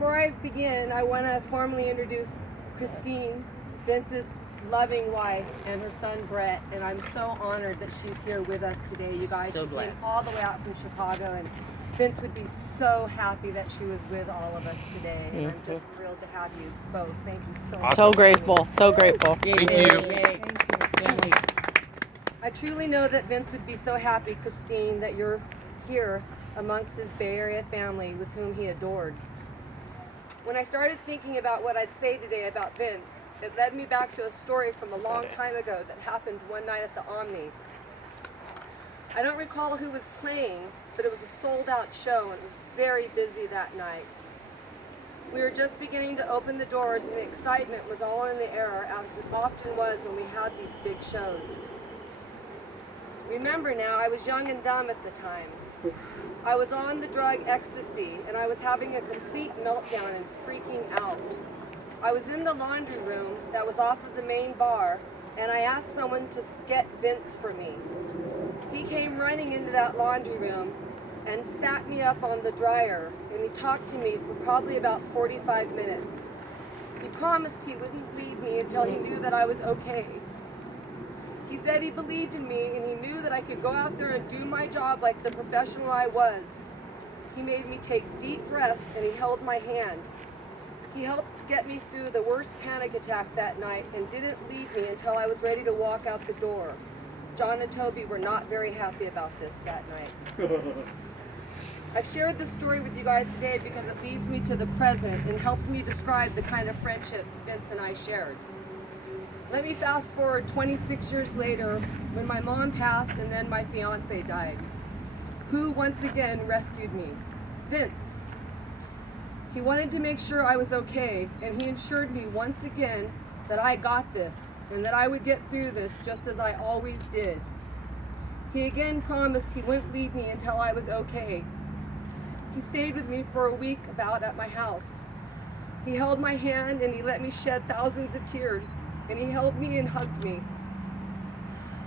Before I begin, I want to formally introduce Christine, Vince's loving wife, and her son Brett. And I'm so honored that she's here with us today, you guys. So she glad. came all the way out from Chicago, and Vince would be so happy that she was with all of us today. And I'm just thrilled to have you both. Thank you so much. So grateful, so grateful. Thank you. I truly know that Vince would be so happy, Christine, that you're here amongst his Bay Area family with whom he adored. When I started thinking about what I'd say today about Vince, it led me back to a story from a long time ago that happened one night at the Omni. I don't recall who was playing, but it was a sold-out show and it was very busy that night. We were just beginning to open the doors and the excitement was all in the air, as it often was when we had these big shows. Remember now, I was young and dumb at the time. I was on the drug ecstasy and I was having a complete meltdown and freaking out. I was in the laundry room that was off of the main bar and I asked someone to get Vince for me. He came running into that laundry room and sat me up on the dryer and he talked to me for probably about 45 minutes. He promised he wouldn't leave me until he knew that I was okay. He said he believed in me and he knew that I could go out there and do my job like the professional I was. He made me take deep breaths and he held my hand. He helped get me through the worst panic attack that night and didn't leave me until I was ready to walk out the door. John and Toby were not very happy about this that night. I've shared this story with you guys today because it leads me to the present and helps me describe the kind of friendship Vince and I shared. Let me fast forward 26 years later when my mom passed and then my fiance died. Who once again rescued me? Vince. He wanted to make sure I was okay and he assured me once again that I got this and that I would get through this just as I always did. He again promised he wouldn't leave me until I was okay. He stayed with me for a week about at my house. He held my hand and he let me shed thousands of tears. And he held me and hugged me.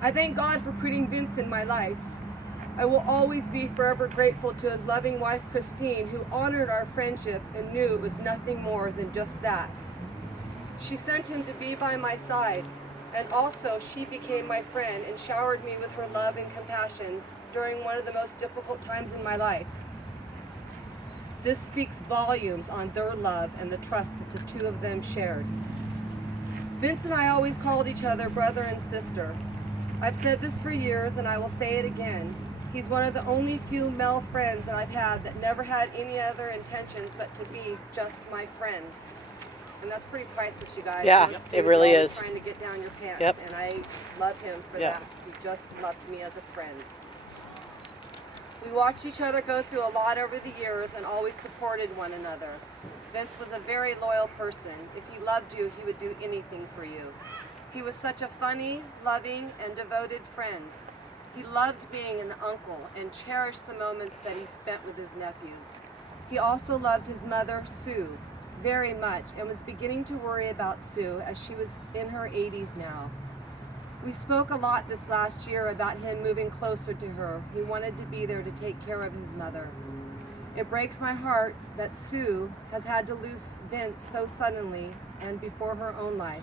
I thank God for putting Vince in my life. I will always be forever grateful to his loving wife, Christine, who honored our friendship and knew it was nothing more than just that. She sent him to be by my side, and also she became my friend and showered me with her love and compassion during one of the most difficult times in my life. This speaks volumes on their love and the trust that the two of them shared. Vince and I always called each other brother and sister. I've said this for years and I will say it again. He's one of the only few male friends that I've had that never had any other intentions but to be just my friend. And that's pretty priceless, you guys. Yeah, Those it dudes really always is. Trying to get down your pants, Yep. and I love him for Yeah. that. He just loved me as a friend. We watched each other go through a lot over the years and always supported one another. Vince was a very loyal person. If he loved you, he would do anything for you. He was such a funny, loving, and devoted friend. He loved being an uncle and cherished the moments that he spent with his nephews. He also loved his mother, Sue, very much and was beginning to worry about Sue as she was in her 80s now. We spoke a lot this last year about him moving closer to her. He wanted to be there to take care of his mother. It breaks my heart that Sue has had to lose Vince so suddenly and before her own life.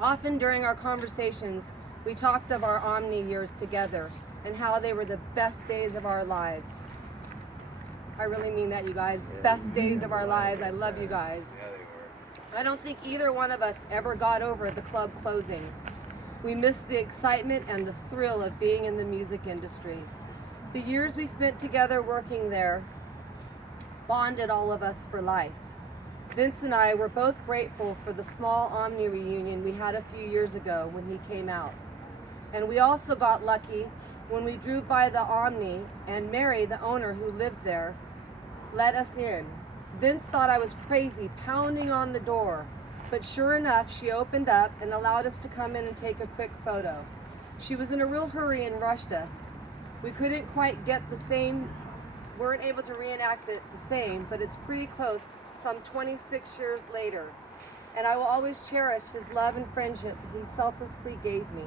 Often during our conversations, we talked of our Omni years together and how they were the best days of our lives. I really mean that, you guys. Best days of our lives. I love you guys. I don't think either one of us ever got over the club closing. We missed the excitement and the thrill of being in the music industry. The years we spent together working there bonded all of us for life. Vince and I were both grateful for the small Omni reunion we had a few years ago when he came out. And we also got lucky when we drove by the Omni and Mary, the owner who lived there, let us in. Vince thought I was crazy, pounding on the door, but sure enough, she opened up and allowed us to come in and take a quick photo. She was in a real hurry and rushed us. We couldn't quite get the same, weren't able to reenact it the same, but it's pretty close, some 26 years later. And I will always cherish his love and friendship he selflessly gave me.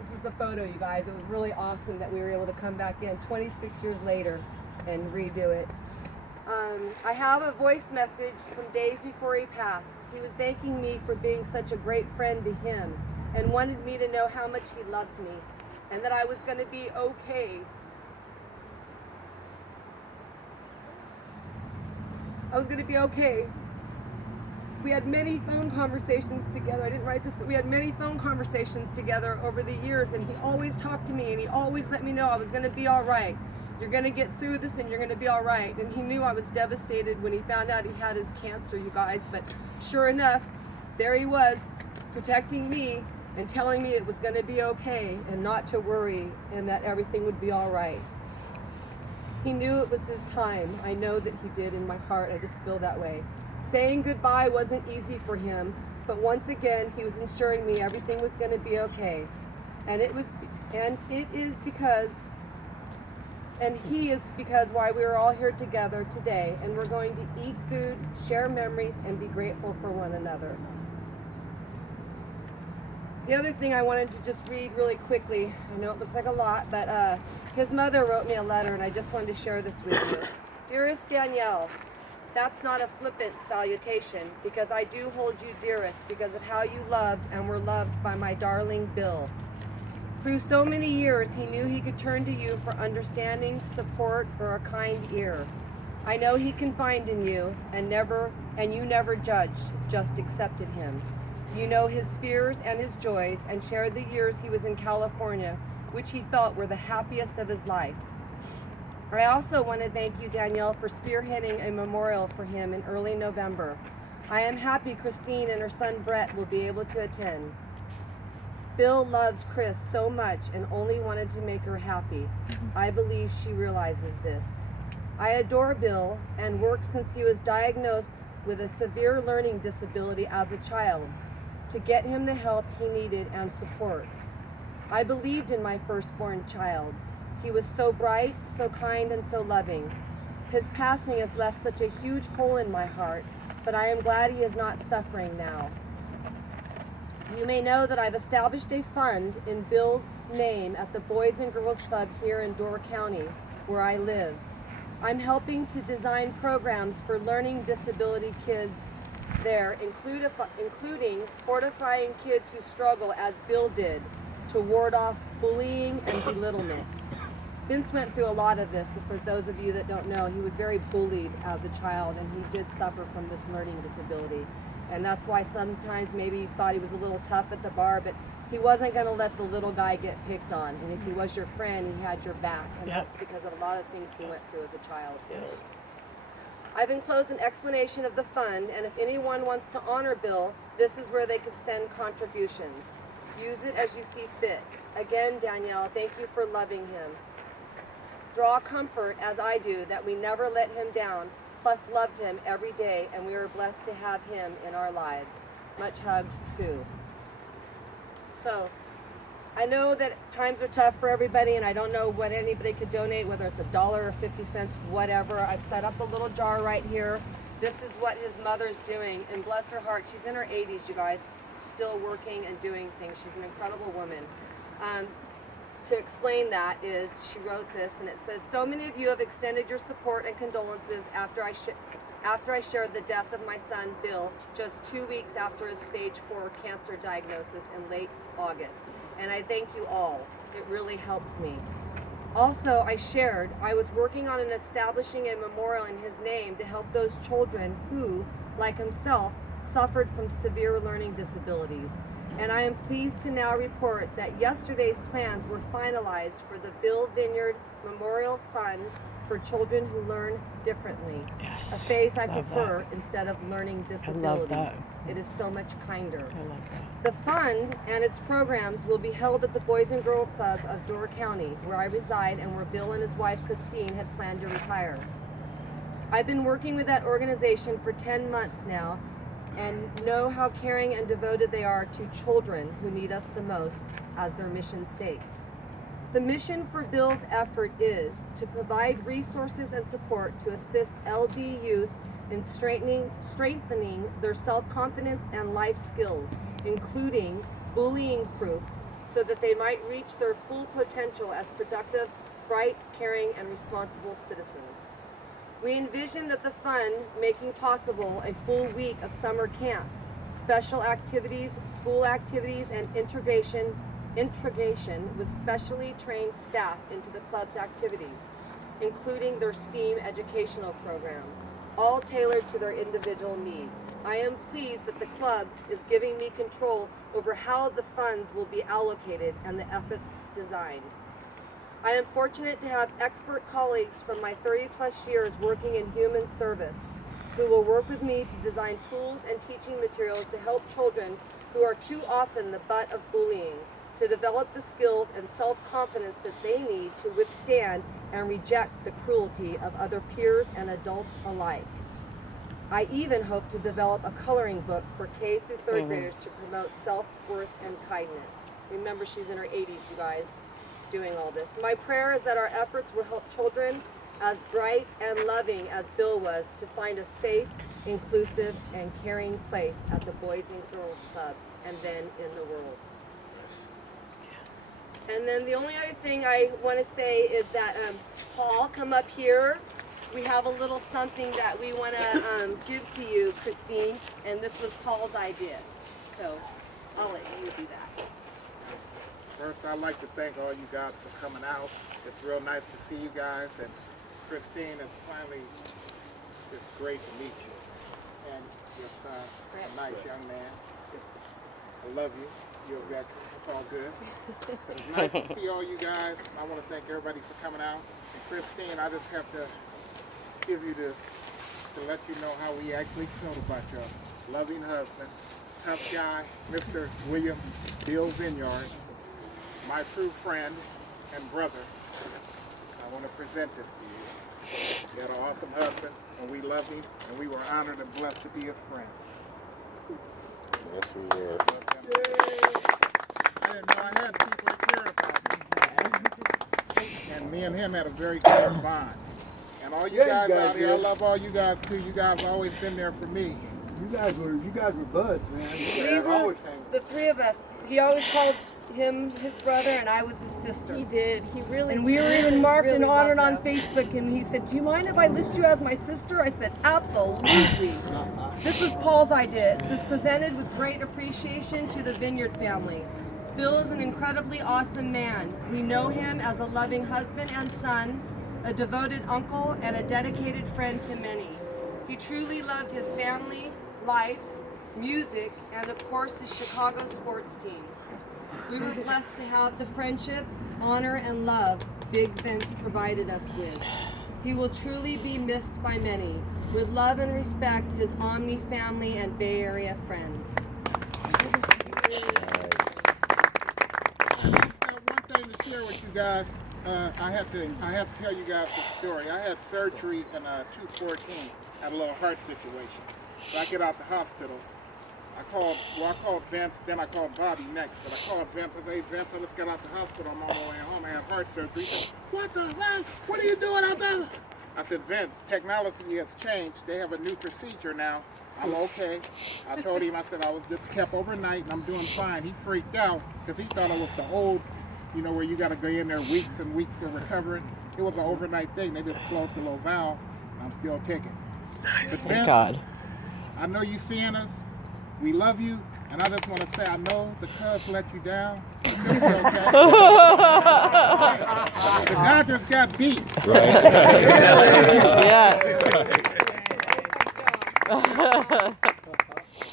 This is the photo, you guys. It was really awesome that we were able to come back in 26 years later and redo it. I have a voice message from days before he passed. He was thanking me for being such a great friend to him and wanted me to know how much he loved me and that I was going to be okay. I was going to be okay. We had many phone conversations together. I didn't write this, but we had many phone conversations together over the years, and he always talked to me and he always let me know I was going to be all right. You're going to get through this and you're going to be all right. And he knew I was devastated when he found out he had his cancer, you guys, but sure enough, there he was protecting me and telling me it was going to be okay and not to worry and that everything would be all right. He knew it was his time. I know that he did in my heart. I just feel that way. Saying goodbye wasn't easy for him, but once again, he was ensuring me everything was going to be okay. And he is because why we are all here together today, and we're going to eat food, share memories, and be grateful for one another. The other thing I wanted to just read really quickly, I know it looks like a lot, but his mother wrote me a letter, and I just wanted to share this with you. Dearest Danielle, that's not a flippant salutation, because I do hold you dearest because of how you loved and were loved by my darling Bill. Through so many years, he knew he could turn to you for understanding, support, or a kind ear. I know he confided in you and you never judged, just accepted him. You know his fears and his joys and shared the years he was in California, which he felt were the happiest of his life. I also want to thank you, Danielle, for spearheading a memorial for him in early November. I am happy Christine and her son Brett will be able to attend. Bill loves Chris so much and only wanted to make her happy. I believe she realizes this. I adore Bill and worked since he was diagnosed with a severe learning disability as a child to get him the help he needed and support. I believed in my firstborn child. He was so bright, so kind, and so loving. His passing has left such a huge hole in my heart, but I am glad he is not suffering now. You may know that I've established a fund in Bill's name at the Boys and Girls Club here in Door County, where I live. I'm helping to design programs for learning disability kids there, including fortifying kids who struggle as Bill did to ward off bullying and belittlement. Vince went through a lot of this. For those of you that don't know, he was very bullied as a child, and he did suffer from this learning disability. And that's why sometimes maybe you thought he was a little tough at the bar, but he wasn't going to let the little guy get picked on. And if he was your friend, he had your back. And that's because of a lot of things he went through as a child. I've enclosed an explanation of the fund, and if anyone wants to honor Bill, this is where they could send contributions. Use it as you see fit. Again, Danielle, thank you for loving him. Draw comfort, as I do, that we never let him down, plus loved him every day, and we are blessed to have him in our lives. Much hugs, Sue. So, I know that times are tough for everybody, and I don't know what anybody could donate, whether it's $1 or 50 cents, whatever. I've set up a little jar right here. This is what his mother's doing, and bless her heart, she's in her 80s, you guys, still working and doing things. She's an incredible woman. To explain that is, she wrote this, and it says, so many of you have extended your support and condolences after I shared the death of my son, Bill, just 2 weeks after his stage 4 cancer diagnosis in late August. And I thank you all. It really helps me. Also, I was working on establishing a memorial in his name to help those children who, like himself, suffered from severe learning disabilities. And I am pleased to now report that yesterday's plans were finalized for the Bill Vineyard Memorial Fund for children who learn differently. Yes. A phase I Love prefer that. instead of learning disabilities. I love that. It is so much kinder. I love that. The fund and its programs will be held at the Boys and Girls Club of Door County, where I reside and where Bill and his wife Christine had planned to retire. I've been working with that organization for 10 months now, and know how caring and devoted they are to children who need us the most, as their mission states. The mission for Bill's effort is to provide resources and support to assist LD youth in strengthening their self-confidence and life skills, including bullying proof, so that they might reach their full potential as productive, bright, caring, and responsible citizens. We envision that the fund making possible a full week of summer camp, special activities, school activities, and integration with specially trained staff into the club's activities, including their STEAM educational program, all tailored to their individual needs. I am pleased that the club is giving me control over how the funds will be allocated and the efforts designed. I am fortunate to have expert colleagues from my 30-plus years working in human service who will work with me to design tools and teaching materials to help children who are too often the butt of bullying, to develop the skills and self-confidence that they need to withstand and reject the cruelty of other peers and adults alike. I even hope to develop a coloring book for K through third graders to promote self-worth and kindness. Remember, she's in her 80s, you guys, doing all this. My prayer is that our efforts will help children as bright and loving as Bill was to find a safe, inclusive, and caring place at the Boys and Girls Club and then in the world. And then the only other thing I want to say is that Paul, come up here. We have a little something that we want to give to you, Christine, and this was Paul's idea. So I'll let you do that. First, I'd like to thank all you guys for coming out. It's real nice to see you guys. And Christine, it's finally, it's great to meet you. And your son, a nice young man. I love you. You're a veteran. It's all good. But it's nice to see all you guys. I want to thank everybody for coming out. And Christine, I just have to give you this to let you know how we actually feel about your loving husband, tough guy, Mr. William Bill Vineyard, my true friend and brother. I want to present this to you. You had an awesome husband, and we love him, and we were honored and blessed to be his friend. Yes, we were. I didn't know I had people that cared about me. And me and him had a very close bond. And all you guys out here, I love all you guys too. You guys always been there for me. You guys were buds, man. We were the three of us. He always called him his brother, and I was his sister. He did. He really. And we were even marked really and honored on loved them. Facebook. And he said, "Do you mind if I list you as my sister?" I said, "Absolutely." This was Paul's idea. It says, "Presented with great appreciation to the Vineyard family. Bill is an incredibly awesome man. We know him as a loving husband and son, a devoted uncle, and a dedicated friend to many. He truly loved his family, life, music, and of course his Chicago sports teams. We were blessed to have the friendship, honor, and love Big Vince provided us with. He will truly be missed by many. With love and respect, his Omni family and Bay Area friends." One thing to share with you guys. I have to tell you guys the story. I had surgery in 2014. Had a little heart situation. So I get out the hospital. I called Vince, then I called Bobby next. But I called Vince. I said, "Hey, Vince, let's get out the hospital. I'm on my way home. I have heart surgery." He said, "What the hell? What are you doing out there?" I said, "Vince, technology has changed. They have a new procedure now. I'm okay." I told him, I said, I was just kept overnight and I'm doing fine. He freaked out because he thought it was the old, where you got to go in there weeks and weeks for recovering. It was an overnight thing. They just closed the little valve and I'm still kicking. Nice. But Vince, God. I know you seeing us. We love you. And I just want to say, I know the Cubs let you down. You'll be okay. The Dodgers got beat. Right. Yes.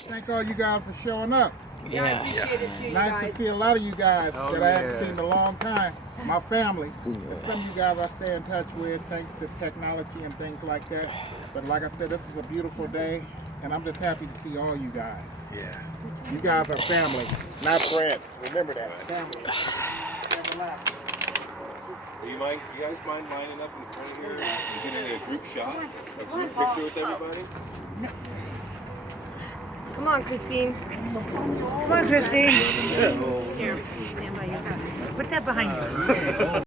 Thank all you guys for showing up. Yeah, I appreciate it too, you Nice guys. to see a lot of you guys that I haven't seen in a long time. My family. And some of you guys I stay in touch with thanks to technology and things like that. But like I said, this is a beautiful day, and I'm just happy to see all you guys. Yeah. You guys are family, not friends. Remember that. Family. You guys mind lining up in front of here and getting a group shot? A group picture with everybody? Come on, Christine. Come on, Christine. Here, stand by your house. Put that behind you.